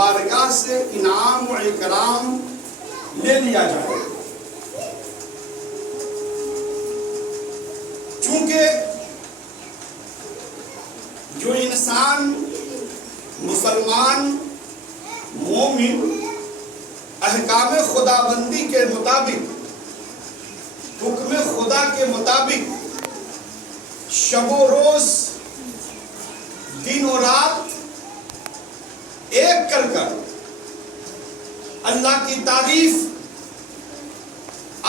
بارگاہ سے انعام و اکرام لے لیا جائے. چونکہ جو انسان مسلمان مومن احکام خداوندی کے مطابق حکم خدا کے مطابق شب و روز دن و رات ایک کر اللہ کی تعریف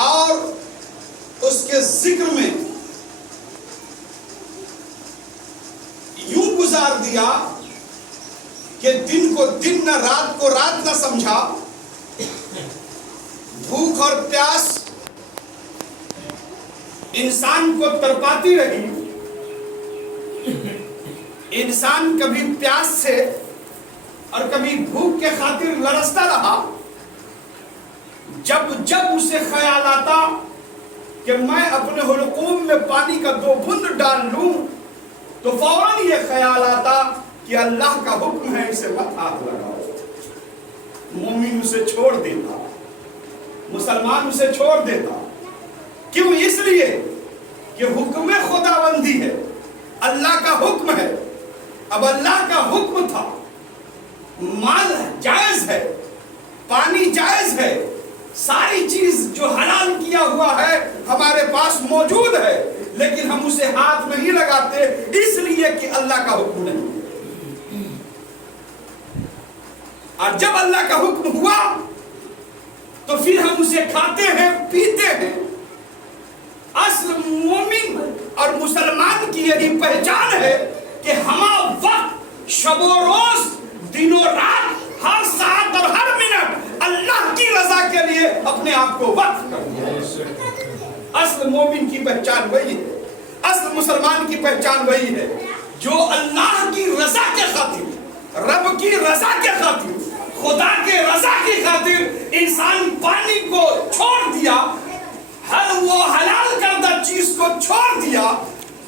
اور اس کے ذکر میں یوں گزار دیا کہ دن کو دن نہ رات کو رات نہ سمجھا، بھوک اور پیاس انسان کو تڑپاتی رہی، انسان کبھی پیاس سے اور کبھی بھوک کے خاطر لرزتا رہا. جب جب اسے خیال آتا کہ میں اپنے حلقوم میں پانی کا 2 بوند ڈال لوں تو فوراً یہ خیال آتا کہ اللہ کا حکم ہے اسے مت ہاتھ لگاؤ. مومن اسے چھوڑ دیتا، مسلمان اسے چھوڑ دیتا. کیوں؟ اس لیے کہ حکم خداوندی ہے، اللہ کا حکم ہے. اب اللہ کا حکم تھا، مال جائز ہے، پانی جائز ہے، ساری چیز جو حلال کیا ہوا ہے ہمارے پاس موجود ہے، لیکن ہم اسے ہاتھ نہیں لگاتے اس لیے کہ اللہ کا حکم نہیں. اور جب اللہ کا حکم ہوا تو پھر ہم اسے کھاتے ہیں، پیتے ہیں. اصل مومن اور مسلمان کی یہی پہچان ہے کہ ہما وقت شب و روز دن و رات ہر ساعت اور ہر منٹ اللہ کی رضا کے لیے اپنے آپ کو وقف کر دیا. اصل مومن کی پہچان وہی ہے، اصل مسلمان کی پہچان وہی ہے جو اللہ کی رضا کے خاطر، رب کی رضا کے خاطر، خدا کے رضا کی خاطر انسان پانی کو چھوڑ دیا، ہر وہ حلال کردہ چیز کو چھوڑ دیا.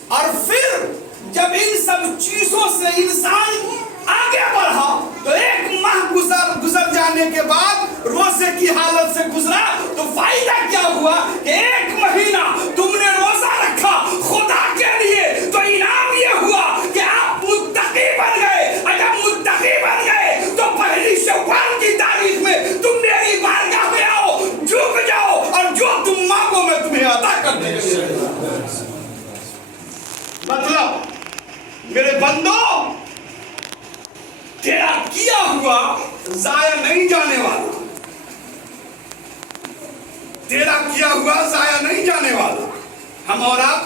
اور پھر جب ان سب چیزوں سے انسان آگے بڑھا تو 1 ماہ گزر جانے کے بعد روزے کی حالت سے گزرا تو فائدہ کیا ہوا کہ 1 مہینہ تم نے روزہ رکھا خدا کے لیے تو انعام یہ ہوا کہ آپ متقی بن گئے. اگر متقی بن گئے تو پہلی شوال کی تاریخ میں تم میری بارگاہ میں آؤ، جھک جاؤ اور جو تم مانگو میں تمہیں عطا کر دیں گا. مطلب میرے بندو، تیرا کیا ہوا ضائع نہیں جانے والا، تیرا کیا ہوا ضائع نہیں جانے والا. ہم اور آپ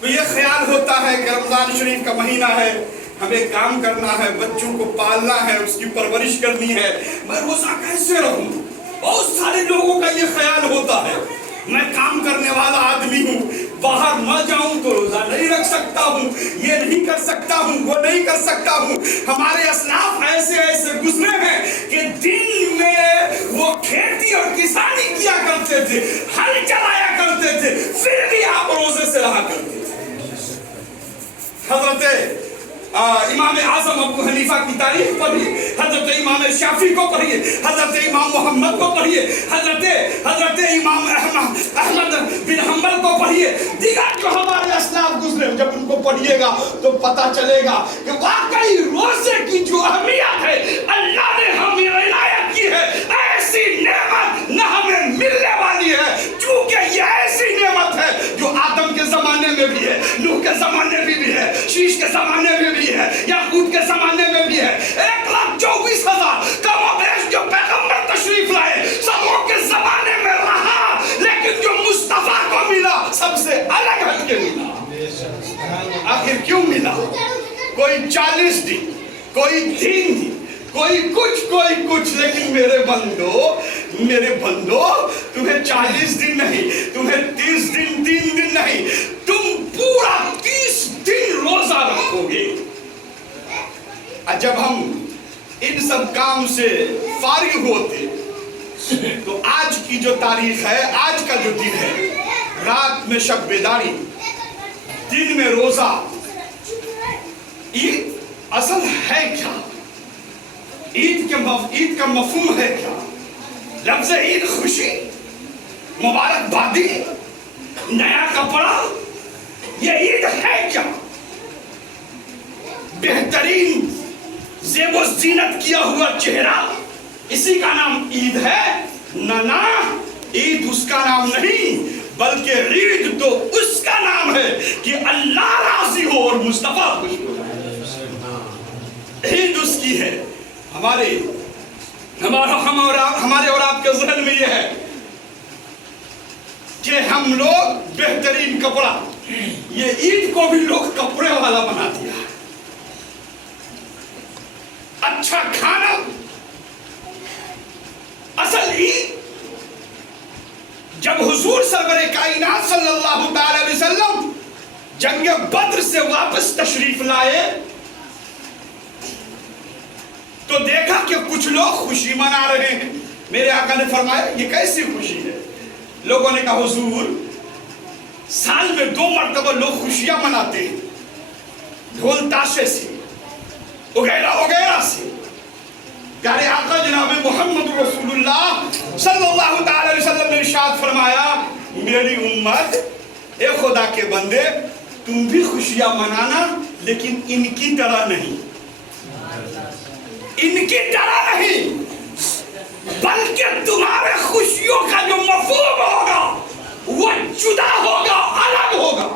کو یہ خیال ہوتا ہے کہ رمضان شریف کا مہینہ ہے، ہمیں کام کرنا ہے، بچوں کو پالنا ہے، اس کی پرورش کرنی ہے، میں روزہ کیسے رہوں؟ بہت سارے لوگوں کا یہ خیال ہوتا ہے میں کام کرنے والا آدمی ہوں، باہر نہ جاؤں تو روزہ نہیں رکھ سکتا ہوں، یہ نہیں کر سکتا ہوں، وہ نہیں کر سکتا ہوں. ہمارے اسلاف ایسے ایسے گزرے ہیں کہ دن میں وہ کھیتی اور کسانی کیا کرتے تھے، ہل چلایا کرتے تھے، پھر بھی آپ روزے سے رہا کرتے تھے. حضرت امام اعظم ابو حنیفہ کی تاریخ پڑھیے، حضرت امام شافعی کو پڑھیے، حضرت امام محمد کو پڑھیے، حضرت امام احمد بن حنبل کو پڑھیے، دیگر جو ہمارے اسلاف گزرے. جب ان کو پڑھیے گا تو پتہ چلے گا کہ واقعی روزے کی جو اہمیت ہے اللہ نے ہمیں عنایت کی ہے. ایسی نعمت نہ ہمیں ملنے والی ہے، کیونکہ یہ ایسی نعمت ہے جو آدم کے زمانے میں بھی ہے، نوح کے زمانے میں بھی ہے، شیش کے زمانے میں بھی ہے، یعقوب کے زمانے میں بھی ہے. 1,24,000 کم و بیش جو پیغمبر تشریف لائے سبوں کے زمانے میں رہا، لیکن جو مصطفیٰ کو ملا سب سے الگ ہٹ کے ملا. آخر کیوں ملا؟ کوئی 40 دن، کوئی 3 دن، کوئی کچھ، لیکن میرے بندو تمہیں 40 دن نہیں، تمہیں 30 دن 3 دن نہیں، تم پورا 30 دن روزہ رکھو گے. جب ہم ان سب کام سے فارغ ہوتے تو آج کی جو تاریخ ہے، آج کا جو دن ہے، رات میں شب بیداری، دن میں روزہ، یہ اصل ہے کیا؟ عید کا مفہوم ہے کیا؟ لفظ عید خوشی، مبارکبادی، نیا کپڑا، یہ عید ہے کیا؟ بہترین زیب و زینت کیا ہوا چہرہ، اسی کا نام عید ہے؟ نہ، عید اس کا نام نہیں، بلکہ عید تو اس کا نام ہے کہ اللہ راضی ہو اور مصطفیٰ خوش ہو۔ عید اس کی ہے۔ ہمارے اور آپ کے ذہن میں یہ ہے کہ ہم لوگ بہترین کپڑا، یہ عید کو بھی لوگ کپڑے والا بنا دیا، اچھا کھانا۔ اصل عید جب حضور سرور کائنات صلی اللہ تعالی علیہ وسلم جنگ بدر سے واپس تشریف لائے تو دیکھا کہ کچھ لوگ خوشی منا رہے ہیں۔ میرے آقا نے فرمایا یہ کیسی خوشی ہے؟ لوگوں نے کہا حضور سال میں 2 مرتبہ لوگ خوشیاں مناتے ہیں، ڈھول تاشے سے، وغیرہ سے۔ پیارے آقا جناب محمد رسول اللہ صلی اللہ تعالی علیہ وسلم نے ارشاد فرمایا میری امت، اے خدا کے بندے تم بھی خوشیاں منانا، لیکن ان کی طرح نہیں، ان کی طرح نہیں، بلکہ تمہارے خوشیوں کا جو مفہوم ہوگا وہ جدا ہوگا، الگ ہوگا۔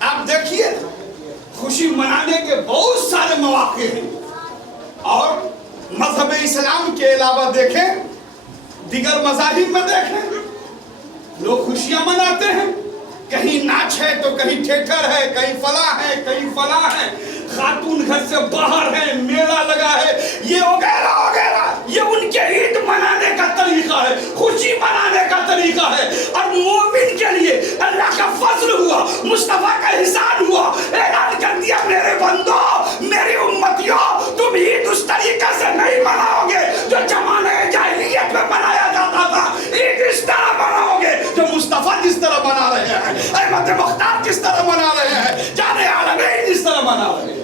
آپ دیکھیے خوشی منانے کے بہت سارے مواقع ہیں، اور مذہب اسلام کے علاوہ دیکھیں، دیگر مذاہب میں دیکھیں، لوگ خوشیاں مناتے ہیں، کہیں ناچ ہے تو کہیں تھیٹر ہے، کہیں فلاں ہے، کہیں فلاں ہے، خاتون گھر سے باہر ہے، میلہ لگا ہے، یہ وغیرہ، یہ ان کے عید منانے کا طریقہ ہے، خوشی منانے کا طریقہ ہے۔ اور مومن کے لیے اللہ کا فضل ہوا، مصطفیٰ کا احسان ہوا، اعلان کر دیا میرے بندو، میری امتیوں، تم عید اس طریقے سے نہیں مناؤ گے جو زمانے جاہلیت میں منایا جاتا تھا، عید اس طرح مناؤ گے جو مصطفیٰ جس طرح منا رہے ہیں، احمد مختار جس طرح منا رہے ہیں، جان عالمین جس طرح منا رہے ہیں۔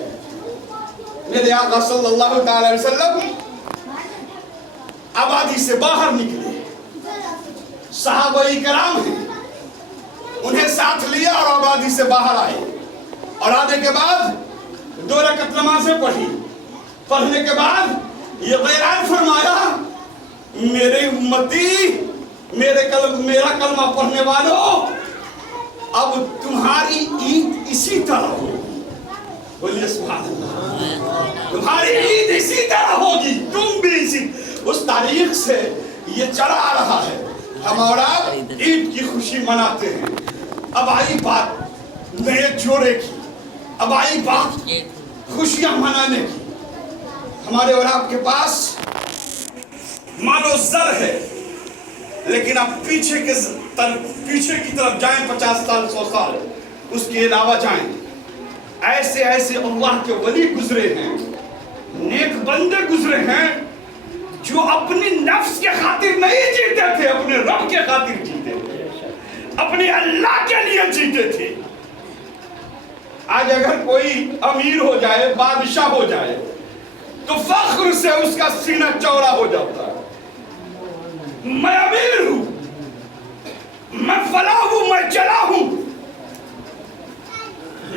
میرے آقا صلی اللہ تعالی علیہ وسلم آبادی سے باہر نکلے، صحابہ کرام ہیں، انہیں ساتھ لیا اور آبادی سے باہر آئے، اور آنے کے بعد 2 رکعت نمازیں پڑھی، پڑھنے کے بعد یہ اعلان فرمایا میرے امتی، میرا کلمہ پڑھنے والوں، اب تمہاری عید اسی طرح ہوگی، بولیے سبحان اللہ، تمہاری عید اسی طرح ہوگی، تم بھی اس تاریخ سے یہ چلا آ رہا ہے، ہم اور آپ عید کی خوشی مناتے ہیں۔ اب آئی بات نئے جوڑے کی، اب آئی بات خوشیاں منانے کی۔ ہمارے اور آپ کے پاس مال و زر ہے، لیکن آپ پیچھے کی طرف جائیں، 50 سال 100 سال اس کے علاوہ جائیں، ایسے اللہ کے ولی گزرے ہیں، نیک بندے گزرے ہیں جو اپنی نفس کے خاطر نہیں جیتے تھے، اپنے رب کے خاطر جیتے تھے، اپنے اللہ کے لیے جیتے تھے۔ آج اگر کوئی امیر ہو جائے، بادشاہ ہو جائے تو فخر سے اس کا سینہ چوڑا ہو جاتا ہے، میں امیر ہوں، میں فلاں ہوں، میں چلا ہوں۔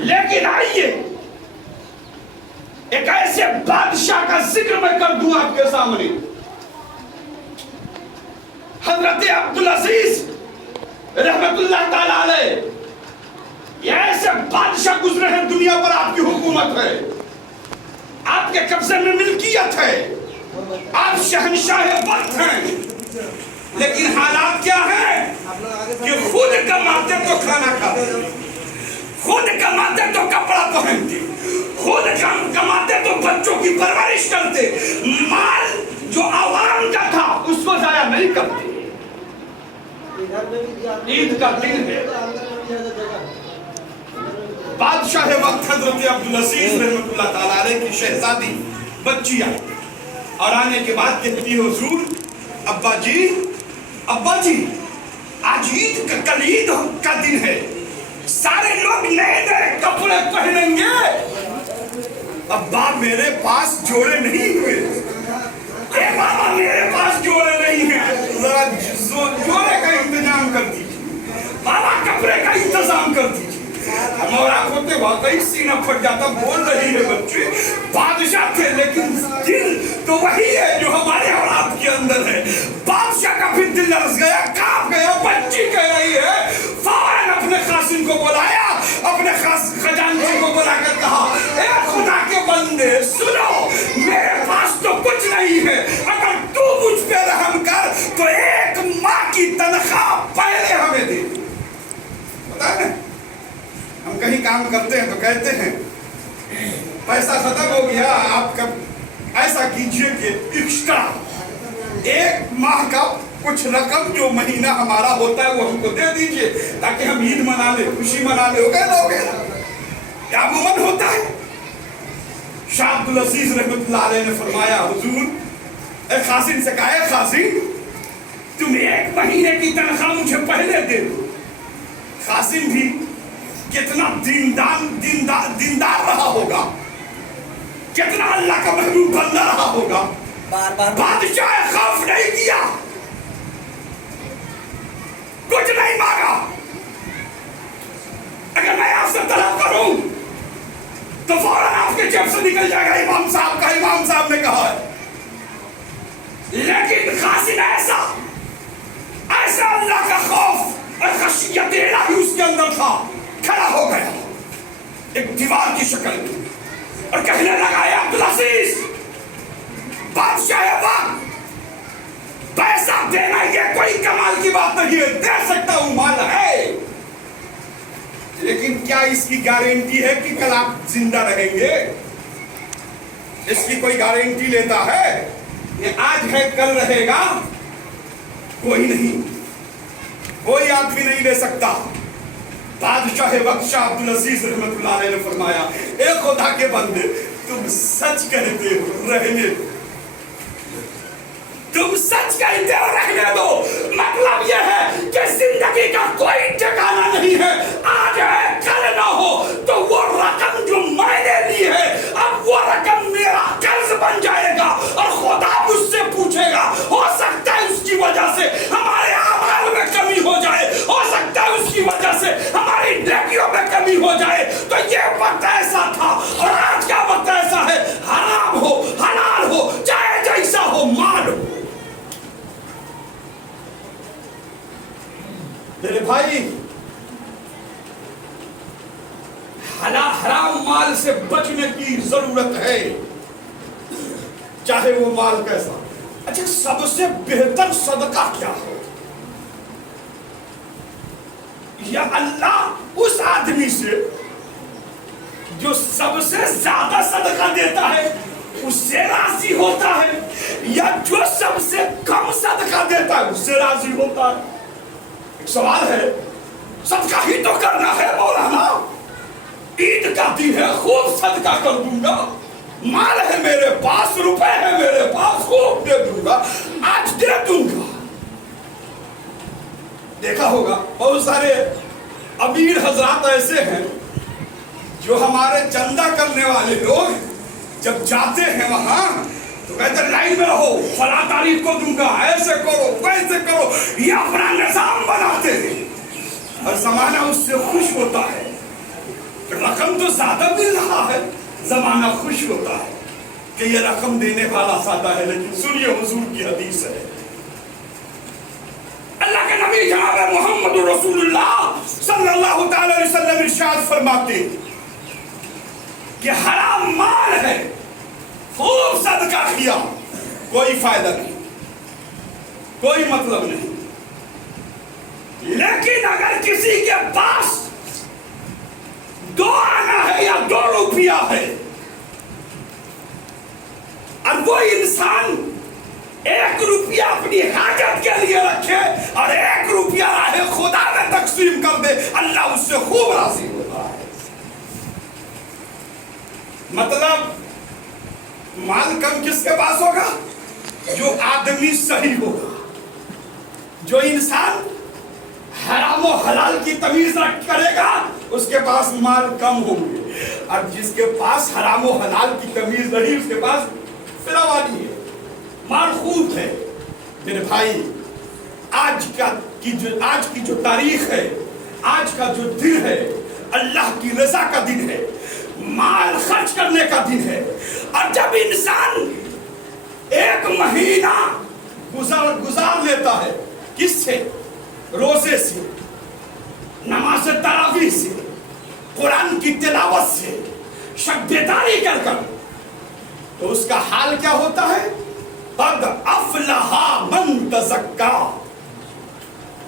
لیکن آئیے ایک ایسے بادشاہ کا ذکر میں کر دوں آپ کے سامنے، حضرت عبدالعزیز رحمت اللہ تعالی علیہ، یہ ایسے بادشاہ گزرے ہیں، دنیا پر آپ کی حکومت ہے، آپ کے قبضے میں ملکیت ہے، آپ شہنشاہ وقت ہیں، لیکن حالات کیا ہیں کہ خود کماتے تو کھانا کھاتے، خود کماتے تو کپڑا پہنتے، خود کماتے تو بچوں کی پرورش کرتے، مال جو عوام کا تھا اس کو ضائع نہیں کرتے۔ عید کا دن ہے، بادشاہ وقت حضرت عبدالعزیز رحمت اللہ تعالی علیہ کی شہزادی بچی آئی، اور آنے کے بعد کہتی حضور ابا جی آج عید کا، کل عید کا دن ہے، سارے لوگ نئے نئے کپڑے پہنیں گے ابا میرے پاس جوڑے نہیں ہوئے، اے بابا میرے پاس جوڑے نہیں ہیں، ذرا جوڑے کا انتظام کر دیجیے، بابا کپڑے کا انتظام کر دیجیے۔ ہم اور آپ ہوتے واقعی سینہ پھٹ جاتا، بول رہی ہے بچے بادشاہ تھے لیکن دل تو وہی ہے جو ہمارے اولاد کے اندر ہے۔ بادشاہ کا پھر دل لرز گیا، کانپ گیا، بچی کہہ رہی ہے، فوراً اپنے خازن کو بلایا، اپنے خزانچی کو بلا کر کہا اے خدا کے بندے سنو، میرے پاس تو کچھ نہیں ہے، اگر تو مجھ پہ رحم کر تو ایک ماہ کی تنخواہ پہلے ہمیں دے۔ پتا ہے ہم کہیں کام کرتے ہیں تو کہتے ہیں پیسہ ختم ہو گیا، آپ کا ایسا کیجئے کہ ایکسٹرا ایک ماہ کا کچھ رقم جو مہینہ ہمارا ہوتا ہے وہ ہم کو دے دیجئے تاکہ ہم عید منا لیں، خوشی منا لیں، وغیرہ کیا عموماً ہوتا ہے۔ شاہ عبدالعزیز رحمت اللہ علیہ نے فرمایا حضور، اے خازن سے کہا اے خازن تم ایک مہینے کی تنخواہ مجھے پہلے دے دو۔ خازن بھی کتنا دیندار رہا ہوگا، کتنا اللہ کا محبوب بندہ رہا ہوگا، بادشاہ خوف نہیں کیا، کچھ نہیں مانگا۔ اگر میں آپ سے طلب کروں تو فوراً آپ کے جیب سے نکل جائے گا امام صاحب کا، امام صاحب نے کہا ہے، لیکن خازن ایسا اللہ کا خوف اور خشیت الہی اس کے اندر تھا، کھڑا ہو گیا ایک دیوار کی شکل میں اور کہنے لگا اے عبدالعزیز بادشاہ وقت پیسہ دینا یہ کوئی کمال کی بات نہیں ہے، دے سکتا ہوں، مال ہے، لیکن کیا اس کی گارنٹی ہے کہ کل آپ زندہ رہیں گے؟ اس کی کوئی گارنٹی لیتا ہے؟ یہ آج ہے کل رہے گا؟ کوئی نہیں، کوئی آدمی نہیں لے سکتا۔ بادشاہ وقت شاہ عبدالعزیز رحمت اللہ علیہ نے فرمایا اے خدا کے بندے تم سچ کہتے ہو، رہنے دو، تم سچ کہتے ہو، رہنے دو۔ مطلب یہ ہے کہ زندگی کا کوئی ٹھکانہ نہیں ہے، آج ہے کل نہ ہو، تو وہ رقم جو میں نے لی ہے اب وہ رقم میرا قرض بن جائے گا اور خدا مجھ سے پوچھے گا، ہو سکتا ہے اس کی وجہ سے ہمارے اعمال میں کمی ہو جائے، ہو سکتا ہے اس کی وجہ سے ہماری نیکیوں میں کمی ہو جائے، تو یہ وقت ایسا تھا اور آج کا وقت ایسا ہے، حرام ہو حلال ہو چاہے جیسا ہو مال ہو۔ میرے بھائی حرام مال سے بچنے کی ضرورت ہے، چاہے وہ مال کیسا۔ اچھا سب سے بہتر صدقہ کیا ہے؟ یا اللہ اس آدمی سے جو سب سے زیادہ صدقہ دیتا ہے اس سے راضی ہوتا ہے، یا جو سب سے کم صدقہ دیتا ہے اس سے راضی ہوتا ہے؟ ایک سوال ہے، صدقہ ہی تو کرنا ہے مولانا، عید کا دن ہے خوب صدقہ کر دوں گا، مال ہے میرے پاس، روپے ہے میرے پاس، خوب دے دوں گا، آج دے دوں گا۔ دیکھا ہوگا بہت سارے امیر حضرات ایسے ہیں جو ہمارے چندہ کرنے والے لوگ جب جاتے ہیں وہاں تو کہتے ہیں لائن میں رہو، فلاں تاریخ کو دوں گا، ایسے کرو ویسے کرو، یہ اپنا نظام بناتے ہیں اور زمانہ اس سے خوش ہوتا ہے، رقم تو زیادہ مل رہا ہے، زمانہ خوش ہوتا ہے کہ یہ رقم دینے والا سادہ ہے، لیکن سنیے حضور کی حدیث ہے، اللہ کے نبی جناب محمد رسول اللہ صلی اللہ تعالی علیہ وسلم ارشاد فرماتے کہ حرام مال ہے، خوب صدقہ کیا، کوئی فائدہ نہیں، کوئی مطلب نہیں، لیکن اگر کسی کے پاس 2 آنا ہے یا 2 روپیہ ہے اور وہ انسان 1 روپیہ اپنی حاجت کے لیے رکھے اور 1 روپیہ راہ خدا میں تقسیم کر دے، اللہ اس سے خوب راضی ہوتا ہے۔ مطلب مال کم کس کے پاس ہوگا؟ جو آدمی صحیح ہوگا، جو انسان حرام و حلال کی تمیز کرے گا اس کے پاس مال کم ہوں گے، اور جس کے پاس حرام و حلال کی تمیز نہیں اس کے پاس فراوانی ہے، مارخوت ہے۔ میرے بھائی آج کی جو تاریخ ہے، آج کا جو دن ہے، اللہ کی رضا کا دن ہے، مال خرچ کرنے کا دن ہے۔ اور جب انسان ایک مہینہ گزار لیتا ہے کس سے؟ روزے سے، نماز تراویح سے، قرآن کی تلاوت سے، شب بیداری کر تو اس کا حال کیا ہوتا ہے؟ قد افلح من تزکا،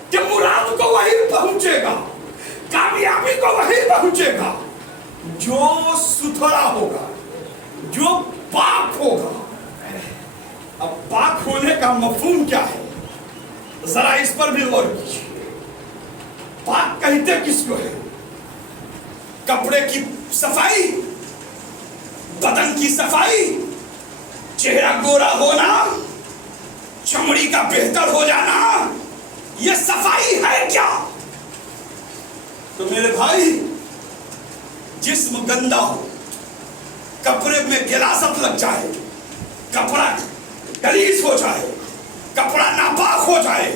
کہ مراد کو وہی پہنچے گا، کامیابی کو وہی پہنچے گا جو ستھرا ہوگا، جو پاک ہوگا۔ اب پاک ہونے کا مفہوم کیا ہے؟ ذرا اس پر بھی غور کیجیے۔ پاک کہتے کس کو ہے؟ کپڑے کی صفائی، بدن کی صفائی، چہرہ گورا ہونا، چمڑی کا بہتر ہو جانا، یہ صفائی ہے کیا؟ تو میرے بھائی جسم گندا ہو، کپڑے میں گلاست لگ جائے، کپڑا گلیز ہو جائے، کپڑا ناپاک ہو جائے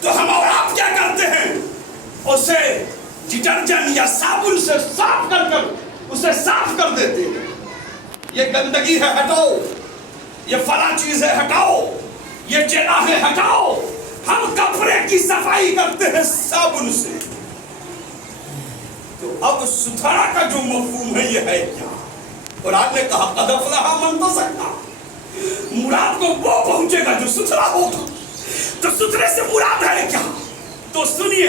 تو ہم اور آپ کیا کرتے ہیں؟ اسے ڈٹرجن یا صابن سے صاف کر اسے صاف کر دیتے ہیں۔ یہ گندگی ہے ہٹاؤ، یہ فلاں چیز ہے ہٹاؤ، یہ چیلا ہے ہٹاؤ۔ ہم کپڑے کی صفائی کرتے ہیں صابن سے۔ تو اب ستھرا کا جو مفہوم ہے یہ ہے کیا؟ قرآن نے کہا قد افلح من تزکا، مراد کو وہ پہنچے گا جو ستھرا ہوگا۔ تو ستھرے سے مراد ہے کیا؟ تو سنیے،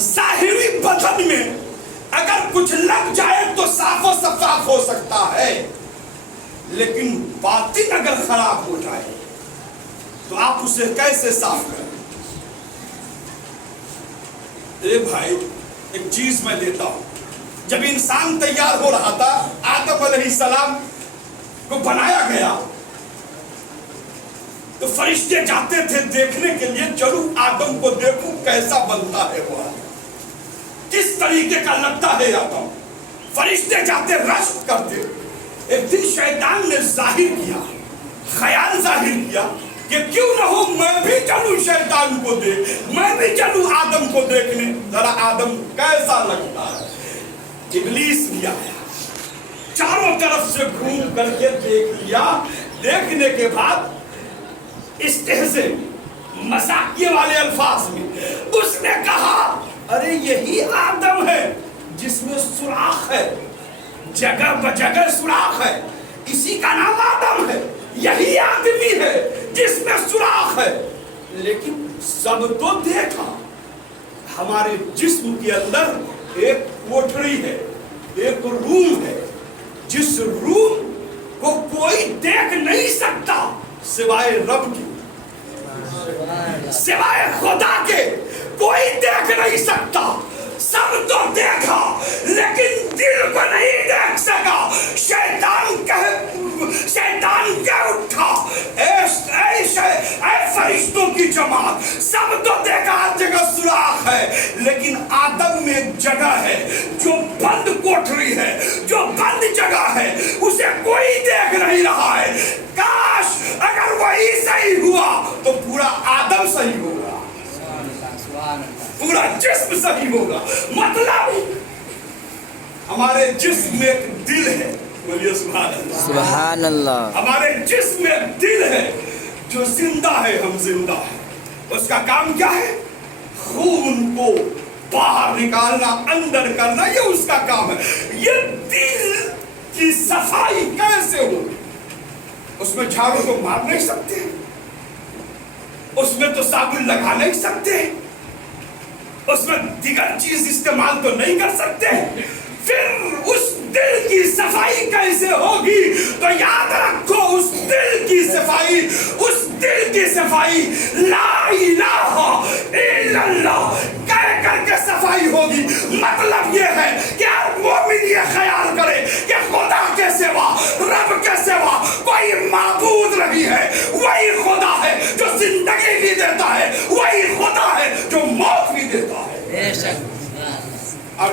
ظاہری بدن میں اگر کچھ لگ جائے تو صاف و شفاف ہو سکتا ہے، لیکن باطن اگر خراب ہو جائے تو آپ اسے کیسے صاف کریں؟ اے بھائی ایک چیز میں دیتا ہوں، جب انسان تیار ہو رہا تھا، آدم علیہ السلام کو بنایا گیا تو فرشتے جاتے تھے دیکھنے کے لیے، چلو آدم کو دیکھوں کیسا بنتا ہے وہ، کس طریقے کا لگتا ہے آدم۔ فرشتے جاتے رشک کرتے۔ ایک دن شیطان نے ظاہر کیا، خیال ظاہر کیا کہ کیوں نہ ہو میں بھی چلوں شیطان کو دیکھ، میں بھی چلوں آدم کو دیکھنے، ذرا آدم کیسا لگتا ہے۔ ابلیس بھی آیا، چاروں طرف سے گھوم کر کے دیکھ لیا، دیکھنے کے بعد استہزے مذاقیے والے الفاظ میں اس نے کہا ارے یہی آدم ہے جس میں سوراخ ہے، جگہ بجگہ سوراخ ہے، اسی کا نام آدم ہے، یہی آدمی ہے جس میں سوراخ ہے۔ لیکن سب تو دیکھا، ہمارے جسم کے اندر ایک کوٹری ہے، ایک روم ہے، جس روم کو کوئی دیکھ نہیں سکتا سوائے رب کی، سوائے خدا کے کوئی دیکھ نہیں سکتا۔ سب تو دیکھا لیکن دل کو نہیں دیکھ سکا۔ شیطان کہہ اٹھا اے فرشتوں کی جماعت، سب تو دیکھا ہر جگہ سوراخ ہے، لیکن آدم میں ایک جگہ ہے جو بند کوٹری ہے، جو بند جگہ ہے، اسے کوئی دیکھ نہیں رہا ہے۔ کاش اگر وہی صحیح ہوا تو پورا آدم صحیح ہوگا، پورا جسم صحیح ہوگا۔ مطلب ہمارے جسم میں ایک دل ہے، بولیے سبحان اللہ، سبحان اللہ۔ ہمارے جسم میں ایک دل ہے جو زندہ ہے، ہم زندہ ہیں۔ اس کا کام کیا ہے؟ خون کو باہر نکالنا، اندر کرنا، یہ اس کا کام ہے۔ یہ دل کی صفائی کیسے ہوگی؟ اس میں جھاڑو کو مار نہیں سکتے، اس میں تو صابن لگا نہیں سکتے، اس میں دیگر چیز استعمال تو نہیں کر سکتے، پھر اس دل کی صفائی کیسے ہوگی؟ تو یاد رکھو اس دل کی صفائی، اس دل کی صفائی لا الہ الا اللہ کہہ کر کے صفائی ہوگی۔ مطلب یہ ہے کہ ہر مومن یہ خیال کرے کہ خدا کے سوا، رب کے سوا کوئی معبود نہیں ہے، وہی خدا ہے جو زندگی بھی دیتا ہے، وہی خدا ہے جو موت بھی دیتا ہے۔ اور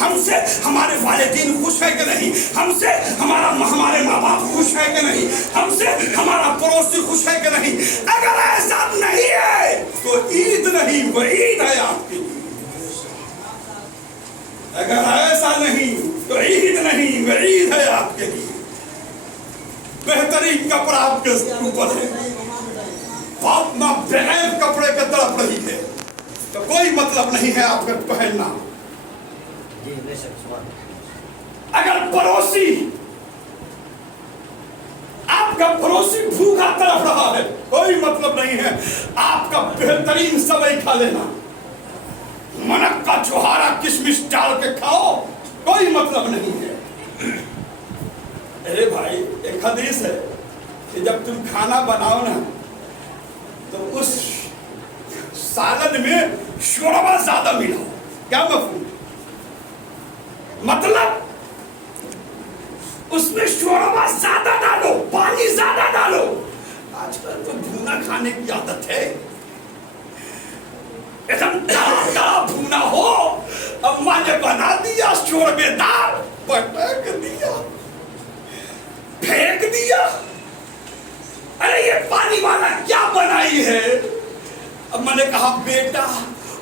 ہم سے ہمارے والدین خوش ہے کہ نہیں, ہم سے ہمارے ماں باپ خوش ہے کہ نہیں, ہم سے ہمارا پڑوسی خوش ہے کہ نہیں. اگر ایسا نہیں ہے تو عید نہیں, وہ عید ہے آپ کی. اگر ایسا نہیں تو عید نہیں, وہ عید ہے آپ کے لیے. بہترین کپڑا آپ کے اوپر ہے, فاطمہ بغیر کپڑے کے تڑپ رہی ہے, تو کوئی مطلب نہیں ہے آپ کا پہننا. اگر پڑوسی, آپ کا پڑوسی بھوکا تڑپ رہا ہے, کوئی مطلب نہیں ہے آپ کا بہترین سوئی کھا لینا. منقہ چھوہارا کشمش ڈال کے کھاؤ, کوئی مطلب نہیں ہے. ارے بھائی, ایک حدیث ہے کہ جب تم کھانا بناؤ نا تو اس سالن میں شوربا زیادہ ملاؤ. کیا مفہوم؟ مطلب اس میں شوربا زیادہ ڈالو, پانی زیادہ ڈالو. آج کل تو بھونا کھانے کی عادت ہے, ایک دم تڑا بھونا ہو, اماں نے بنا دیا شوربے دار, پٹک دیا, پھینک دیا. ارے یہ پانی والا کیا بنائی ہے؟ اب میں نے کہا بیٹا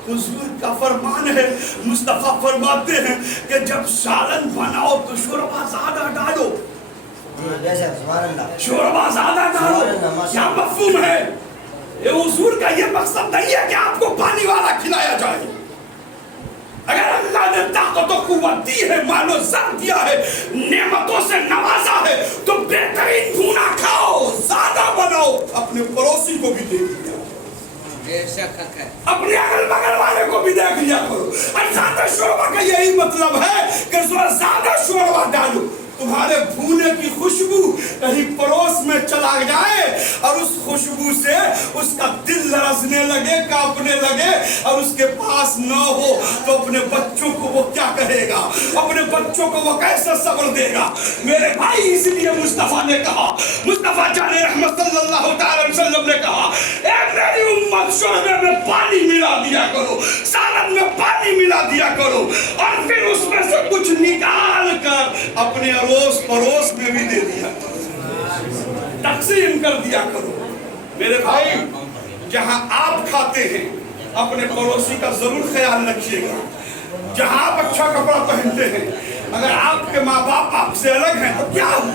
حضور کا فرمان ہے, مصطفیٰ فرماتے ہیں کہ جب سالن بناؤ تو شوربا زیادہ ڈالو, شوربا زیادہ ڈالو. کیا مفہوم ہے؟ یہ حضور کا یہ مقصد نہیں ہے کہ آپ کو پانی والا کھلایا جائے. اگر اللہ نے طاقت و قوت دی ہے, مال و زر دیا ہے, نعمتوں سے نوازا ہے, تو بہترین بھونا کھاؤ, زیادہ بناؤ, اپنے پڑوسی کو بھی دے دیا, اپنے اگل بغل والے کو بھی دے دیا کرو. اور زیادہ شوربا کا یہی مطلب ہے کہ زیادہ شوربا ڈالو, تمہارے بھونے کی خوشبو کہیں پڑوس میں چلا جائے اور اس خوشبو سے اس کا دل لرزنے لگے, کانپنے لگے, اور اس کے پاس نہ ہو تو اپنے بچوں کو وہ کیا کہے گا, اپنے بچوں کو وہ کیسے صبر دے گا. میرے بھائی, اس لیے مصطفیٰ نے کہا, مصطفیٰ جان رحمت صلی اللہ تعالی وسلم نے کہا, اے میری امت شوربے میں پانی ملا دیا کرو, سالن میں پانی ملا دیا کرو, اور پھر اس میں سے کچھ نکال کر اپنے اڑوس پڑوس میں بھی دے دیا کرو, تقسیم کر دیا کرو. میرے بھائی, جہاں آپ کھاتے ہیں اپنے پڑوسی کا ضرور خیال رکھیے گا. جہاں آپ اچھا کپڑا پہنتے ہیں, اگر آپ کے ماں باپ آپ سے الگ ہیں تو کیا ہو؟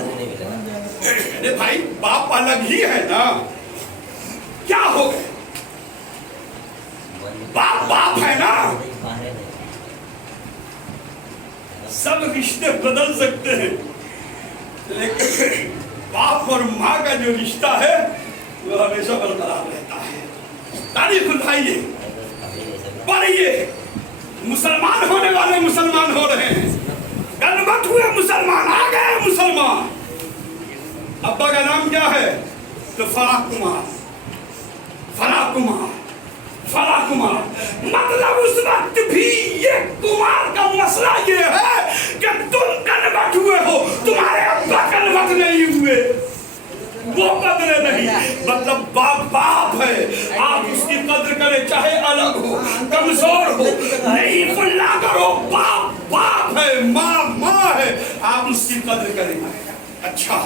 میرے بھائی, باپ الگ ہی ہے نا, کیا ہو گئے؟ باپ باپ ہے نا. سب رشتے بدل سکتے ہیں, لیکن باپ اور ماں کا جو رشتہ ہے وہ ہمیشہ برقرار رہتا ہے. تاریخ اٹھائیے, پڑھیے, مسلمان ہونے والے مسلمان ہو رہے ہیں, کنورٹ ہوئے مسلمان, آ گئے مسلمان. ابا کا نام کیا ہے؟ تو فلاں کمار, فلاں کمار, فلاں کمار. مطلب اس وقت بھی یہ کمار کا مسئلہ یہ ہے کہ تم کنورٹ ہوئے ہو, تمہارے ابا کنورٹ نہیں ہوئے, وہ قدر نہیں. مطلب باپ باپ ہے, آپ اس کی قدر کریں چاہے الگ ہو, کمزور ہو, نہیں بھلا کرو. باپ باپ ہے, ماں ماں ہے, آپ اس کی قدر کریں. اچھا,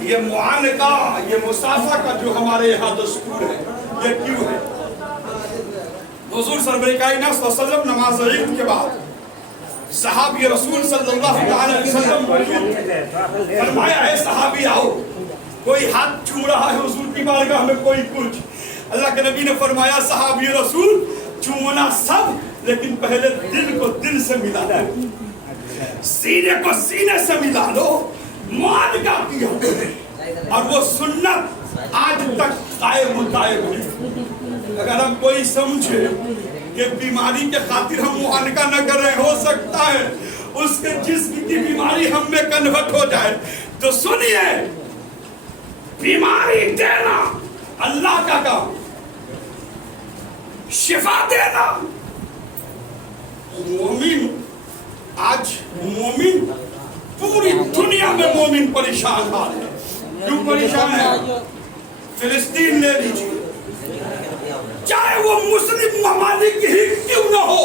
یہ معانقہ, یہ مصافحہ کا جو ہمارے یہاں دستور ہے, یہ کیوں ہے؟ حضور سرور کائنات صلی اللہ علیہ وسلم نماز عید کے بعد صحابی رسول صلی اللہ علیہ وسلم فرمایا, اے صحابی آؤ. کوئی ہاتھ چوم رہا ہے حضور کی بارگاہ میں, کوئی کچھ. اللہ کے نبی نے فرمایا, صحابی رسول چومنا سب, لیکن پہلے دل کو دل سے ملا دو, سینے کو سینے سے ملا دو. معانقہ کیا, اور وہ سنت آج تک قائم ہے. اگر ہم کوئی سمجھے کہ بیماری کے خاطر ہم معانقہ نہ کر رہے, ہو سکتا ہے اس کے جسم کی بیماری ہم میں کنورٹ ہو جائے, تو سنیے, بیماری دینا اللہ کا کام, شفا دینا. مومن, آج مومن پوری دنیا میں مومن پریشان حال ہے. کیوں پریشان ہے؟ فلسطین لے لیجیے, چاہے وہ مسلم ممالک ہی کیوں نہ ہو,